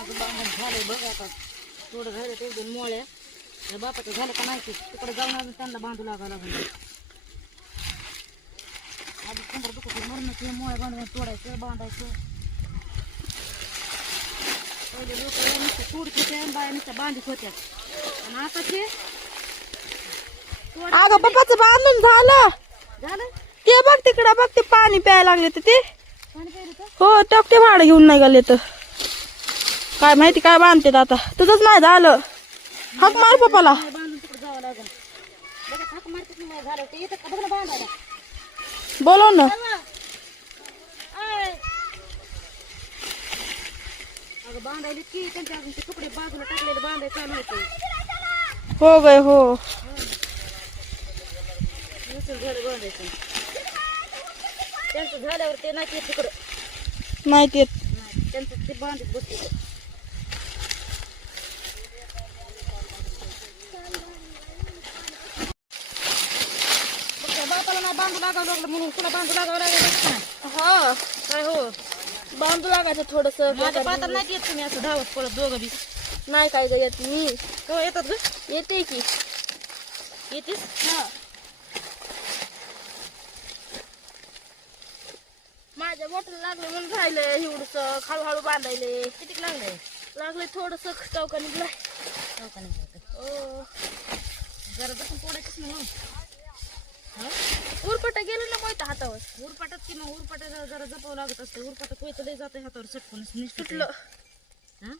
माझं बांधून झालंय बघ आता थोडं झालं ते दोन मोळ्या त्या बापाचं झालं का नाही तिकडे जाऊन अजून त्यांना बांधू लागावं लागेल आधी कंबर दुखत मरण ते मोळ्या बांधून तोडायचं बांधायचं पहिले लोक नुसतं तोडत होते बाया नुसतं बांधत होत्या आणि आता ते अगं पप्पाचं बांधून झालं झालं ते बघ तिकडं बघ ते पाणी प्यायला लागले तर ते पाणी प्यायला का हो ते भाडं घेऊन नाही गेले तर काय माहिती काय बांधते आता तुझंच नाही झालं हाक मार पप्पाला बांधून तिकडे जावं लागेल बघा हाक मारतीच नाही झालं ते येतं का बघ ना बांधायला बोलव ना अगं बांधायला की त्यांच्या अजून ते तुकडे बाजूला टाकलेले बांधाय चालू होते हो गे हो नसेल झालं बांधायचं त्यांचं झाल्यावर ते नाही येत तिकडं माहिती येत नाही त्यांचं ते बांधत बसते बापाला नाही बांधू लागावं लागलं म्हणून तुला बांधू लागावं लागलं नाही हा काय हो बांधू लागायचं थोडस माझ्या बाता नाही येत तुम्ही असं धावत पडत दोघं बी नाही काय ग येत मी केव्हा येतात ग येते की येतीस हा माझ्या बोटाला लागले म्हणून राहिलं एवढस हळूहळू बांधायले किती लागलंय लागले थोडस चौका निघलाय चौकाने ओ जरा जपून तोडायचीच नाही उरपटा गेलं ना माहिती हातावर उरपाटात की मग उरपाटा जरा जपावं लागत असतं उरपाटा कोयतं लय जातं हातावर सटकून सुटलं हा